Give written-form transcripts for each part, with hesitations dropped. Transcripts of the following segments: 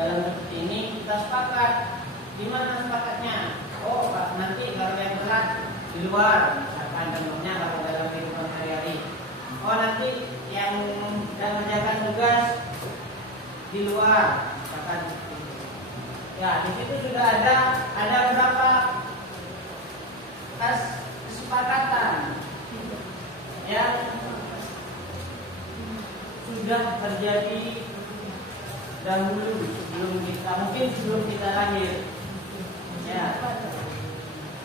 Dalam ini kita sepakat. Di mana sepakatnya? di luar, misalkan contohnya kalau dalam kehidupan sehari-hari. Oh, nanti yang mengerjakan tugas di luar, misalkan. Ya, di situ sudah ada beberapa kesepakatan yang sudah terjadi dahulu sebelum kita lahir. Ya,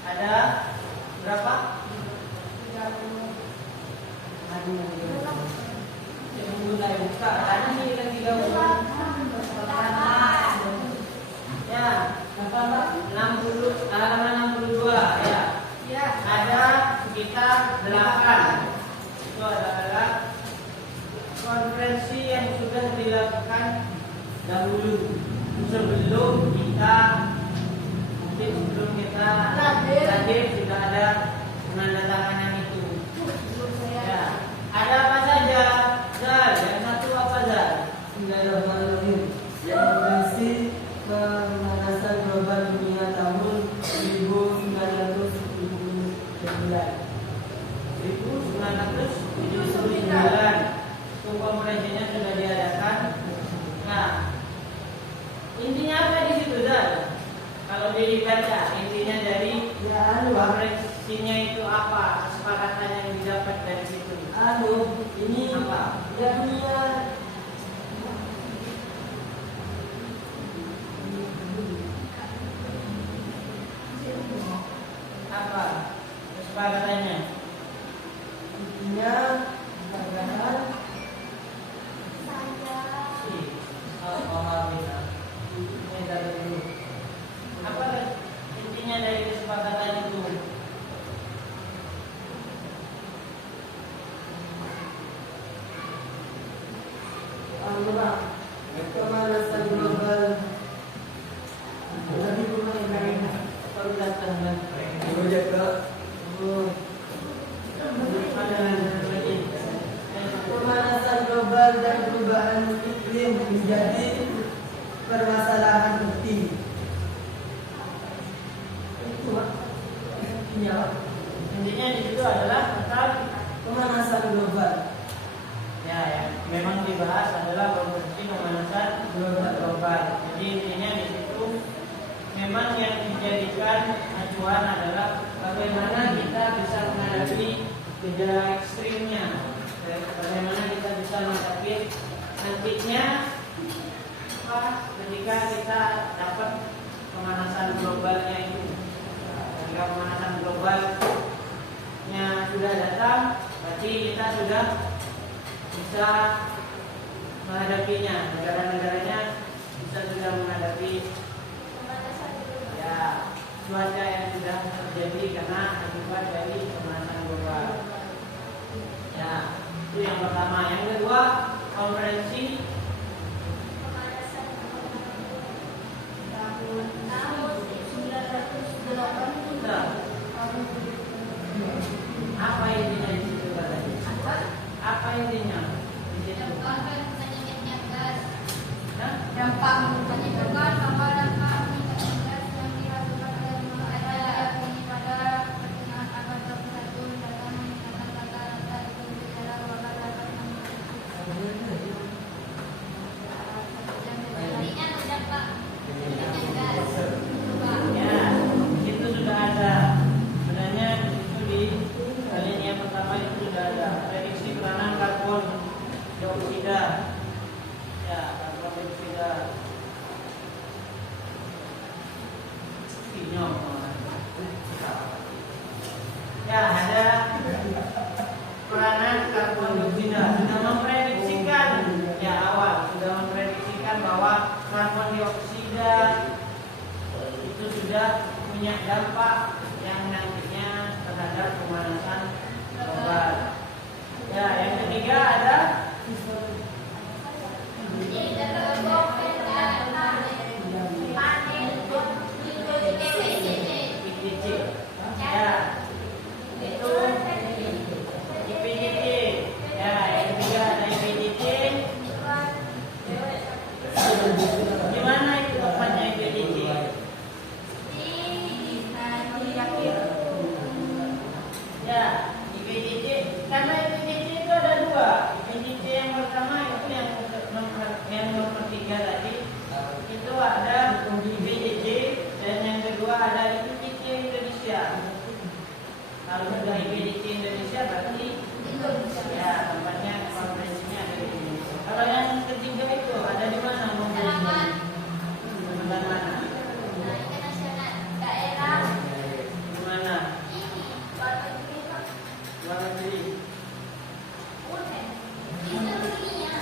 ada berapa? 30. Mulai buka. Tadi yang 30. Ya, 60, halaman 62 ya. Ya, ada sekitar 8. Itu adalah konferensi yang sudah dilakukan dahulu sebelum kita lahir sudah ada penandatanganan itu. Ya. Ada apa saja? Zal, yang satu apa Zal? Bismillahirrahmanirrahim. Konferensi pemanasan global dunia tahun 1979. Itu konferensinya sudah diadakan. Nah, intinya apa di situ Zal? Kalau dibaca intinya dari konferensinya itu apa? Kesepakatan yang didapat dari situ. Ini Apa? ya dunia Apa kesepakatannya? intinya kesepakatan Apa intinya dari kesepakatan itu? pemanasan global pemanasan global dan perubahan iklim menjadi permasalahan penting. Intinya di situ adalah tentang Pemanasan global. ya, yang memang dibahas adalah konferensi pemanasan global. Jadi intinya di situ memang yang dijadikan acuan adalah bagaimana kita bisa menghadapi gejala ekstrimnya, bagaimana kita bisa menghadapi nantinya ketika kita dapat pemanasan globalnya itu. Ketika pemanasan globalnya sudah datang, berarti kita sudah bisa menghadapinya. Negara-negaranya bisa sudah menghadapi ya cuaca yang sudah terjadi karena akibat dari pemanasan global. Ya, itu yang pertama. Yang kedua, konferensi apa intinya di situ tadi? Apa intinya? Di situ. Dampak meningkatkan sama dampak meningkatkan gas yang dirasakan oleh masyarakat ini pada pertengahan abad 21 dalam meningkatkan rata-rata itu gejala global dapat Ya, itu sudah ada. Sebenarnya itu di alinea pertama itu sudah ada prediksi peranan karbon dioksida. Ya, karbon dioksida. Ya, ada peranan karbon dioksida. Sudah memprediksikan ya awal sudah memprediksikan bahwa karbon dioksida itu sudah punya dampak yang nantinya terhadap pemanasan global. Ya, yang ketiga ada IPCC. Ya, itu IPCC. Ya, yang ketiga ada IPCC. Gimana itu tempatnya IPCC? Kalau sudah IPDC Indonesia berarti ya tempatnya konferensinya ada di Indonesia. Kalau yang ketiga itu ada di mana? Halaman. Di mana? Naikkan nasional daerah. Di mana? Ini luar negeri Pak. Luar negeri. Bukan. Di seluruh dunia.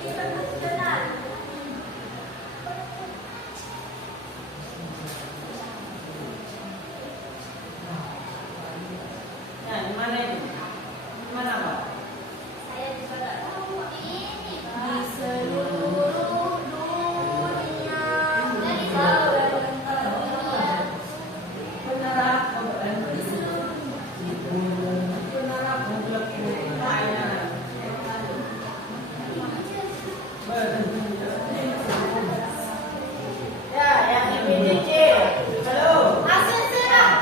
Internasional. Nah, di mana itu? Di mana Pak? Saya juga nggak tahu. Ini Pak. Di seluruh dunia. Dari jauh dari dunia. penerap Di seluruh penerap Ya, yang IPDC. Halo. hasil serah.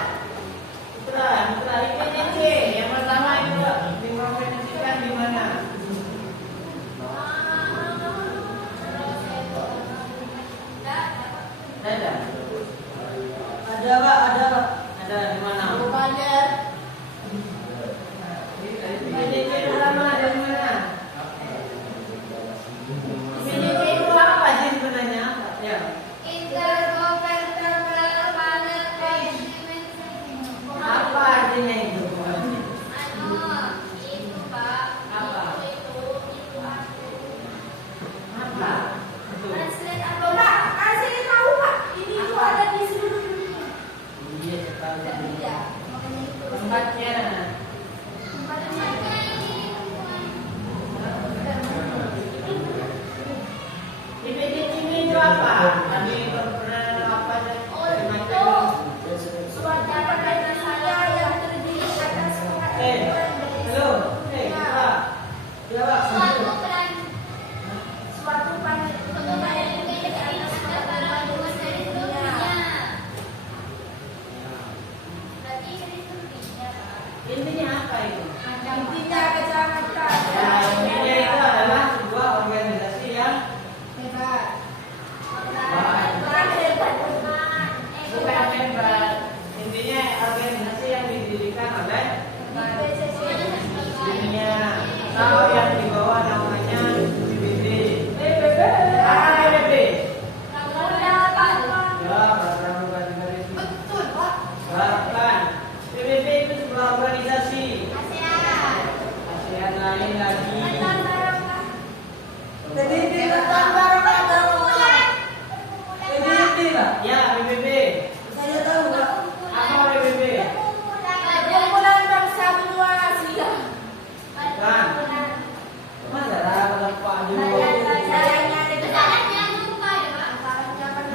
Mitra IPDC. Yang pertama itu dikonferensikan di mana? Ada. ada Pak, ada Pak. Ada di mana? Bukannya IPDC pertama ada di mana? IPDC itu apa sih sebenarnya? Ya. Intergovernmental Panel Agreement. Apa artinya itu? Itu Pak. Apa? Itu aku. Apa? Itu. Translate apa Pak? Saya tahu Pak. Ini itu ada di seluruh dunia. Iya, saya tahu. Iya, makanya itu. Tempatnya. Tempatnya ini. IPDC ini itu apa? Tadi pernah apa aja? Oh, itu surat dapat dari saya yang terdiri atas pengaturan dari Halo. Pak. ya Pak. suatu pengembangan ini di atas pengaturan dari dunia. Berarti ini dunia Pak. Intinya apa itu? Intinya kecamatan. Ya, intinya itu adalah sebuah organisasi yang Hebat. bukan hebat. Intinya organisasi yang didirikan oleh dunia atau yang dibawa namanya PBB. Apa PBB? Ya, Program Berbagi Garis. Betul Pak. Bahkan PBB itu sebuah organisasi. ASEAN lain lagi. PBB tentang barang PBB Pak. Ya, PBB. Saya tahu Pak. Apa PBB? Kumpulan bangsa benua Asia. Kan? Masa ada Pak dulu?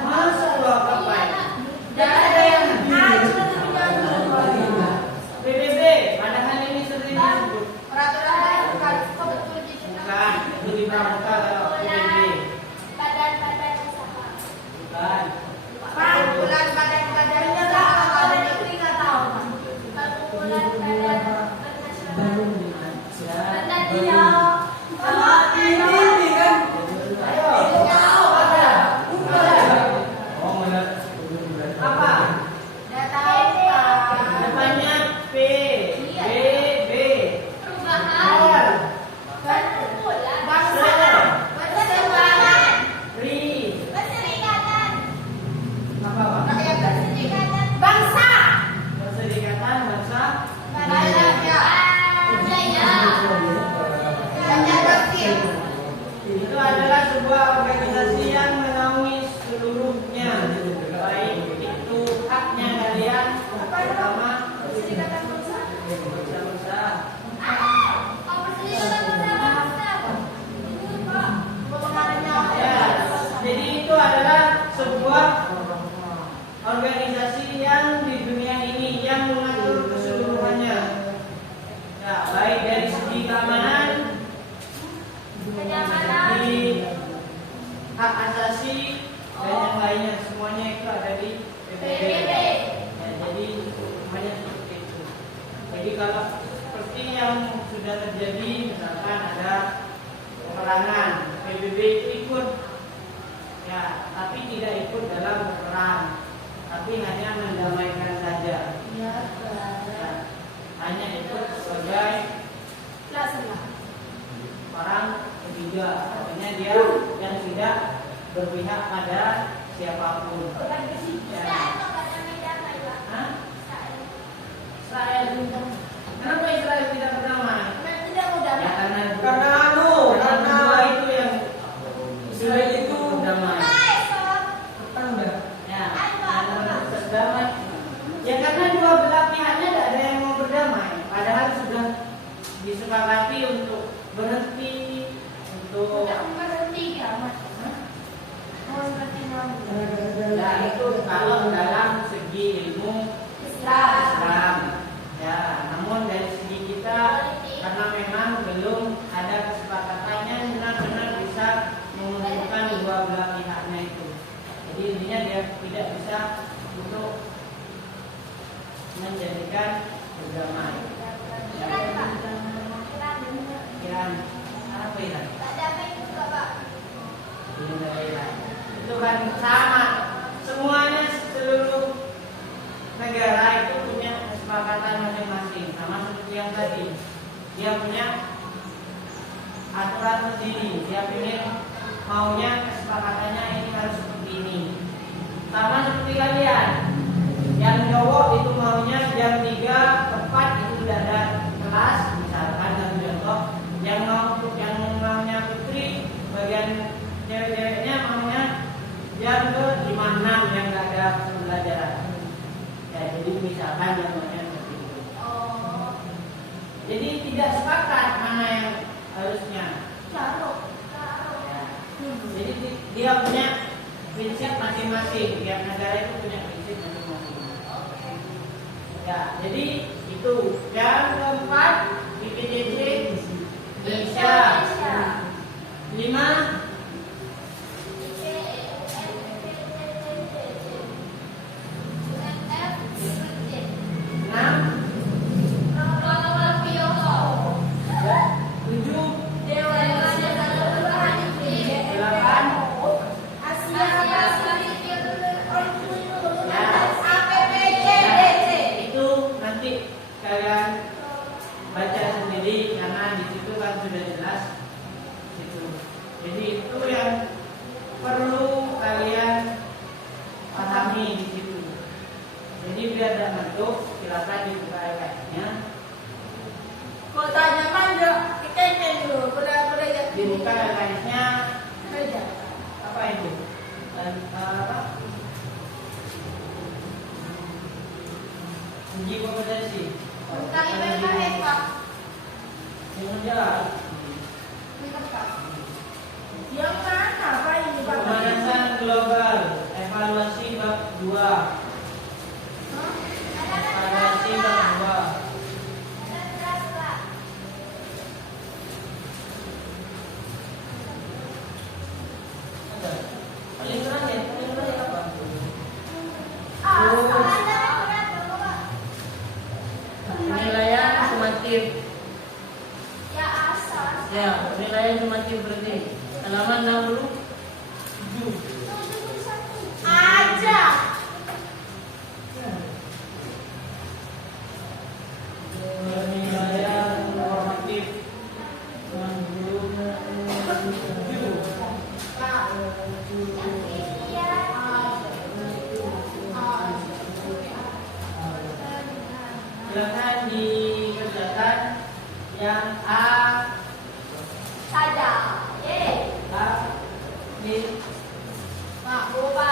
Masa gua kapan? Tidak ada yang PBB. Padahal ini sering disebut. Bukan, itu di pramuka kalau PBB. Bukan. Ini kan. Ayo. Ada. Oh, mana? Apa? Depannya P. B. B. Ri. Apa Pak? Perserikatan Bangsa. Itu adalah sebuah organisasi yang menaungi seluruhnya, baik itu haknya kalian, terutama bangsa-bangsa. Ya, jadi itu adalah sebuah organisasi yang di dunia ini yang mengatur keseluruhannya. Ya, baik dari segi keamanan, di hak asasi dan yang lainnya, semuanya itu ada di PBB. Ya, jadi semuanya seperti itu. Jadi kalau seperti yang sudah terjadi, misalkan ada peperangan, PBB itu ikut, ya, tapi tidak ikut dalam perang, tapi hanya mendamaikan saja. Ya, berpihak pada siapapun. Ya. Hah? Israel. Kenapa Israel tidak berdamai? Ya karena dua itu yang Israel itu berdamai. Ya, karena berdamai. Ya karena dua belah pihaknya tidak ada yang mau berdamai. Padahal sudah disepakati untuk berhenti untuk. Ya itu kalau dalam segi ilmu Islam. Ya, namun dari segi kita karena memang belum ada kesepakatannya benar-benar bisa mengumpulkan dua belah pihaknya itu. Jadi intinya dia tidak bisa untuk menjadikan berdamai. Iran apa Iran? Itu kan sama semuanya, seluruh negara itu punya kesepakatan masing-masing, sama seperti yang tadi dia punya aturan sendiri, dia ingin maunya kesepakatannya ini harus seperti ini, sama seperti kalian yang cowok itu maunya jam 3 ke 4 itu sudah ada kelas misalkan, dan contoh yang maunya putri bagian cewek-ceweknya maunya jam ke 5-6 yang nggak ada pembelajaran. Ya, jadi misalkan contohnya seperti itu. Jadi tidak sepakat mana yang harusnya. Ya. Jadi dia punya prinsip masing-masing. Tiap negara itu punya prinsip masing-masing. Ya, jadi itu. Yang keempat di PJJ Indonesia. 5 uji kompetensi. Yang mana apa ini Pak? Pemanasan global, evaluasi bab 2. Evaluasi bab 2. Ada. Paling terakhir apa? Penilaian sumatif. Ya, penilaian sumatif berarti halaman 67. Aja. Penilaian normatif 67. Silakan dikerjakan yang A saja. A B Mak, lupa.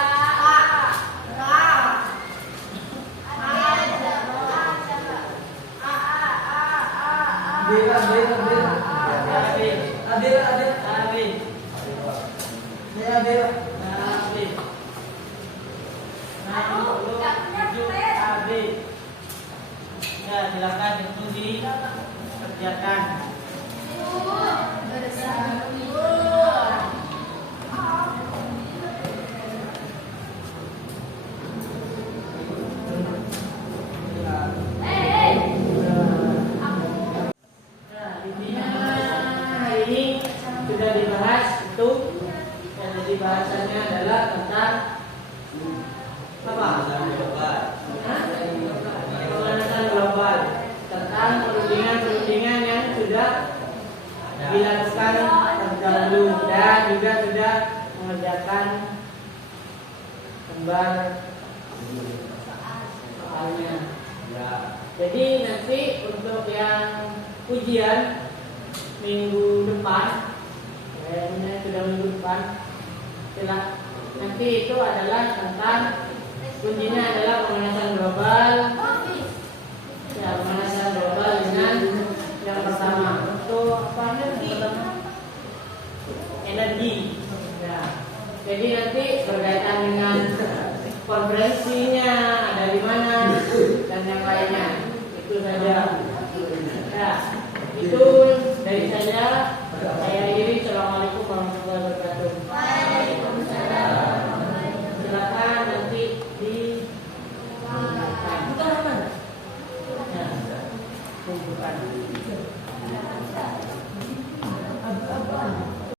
Ya, silakan itu dikerjakan. Nah, intinya hari ini sudah dibahas itu, yang jadi bahasannya adalah tentang apa? Pemanasan global, tentang perundingan yang sudah dilakukan terdahulu dan juga sudah mengerjakan mengerjakan gambar soalnya. Ya. Jadi nanti untuk yang ujian minggu depan, ini sudah minggu depan, nanti itu adalah tentang kuncinya adalah pemanasan global. Ya, pemanasan global dengan yang pertama untuk apa nanti? Energi. Ya. Jadi nanti berkaitan dengan konferensinya ada di mana dan yang lainnya. Itu saja. Ya, itu dari saya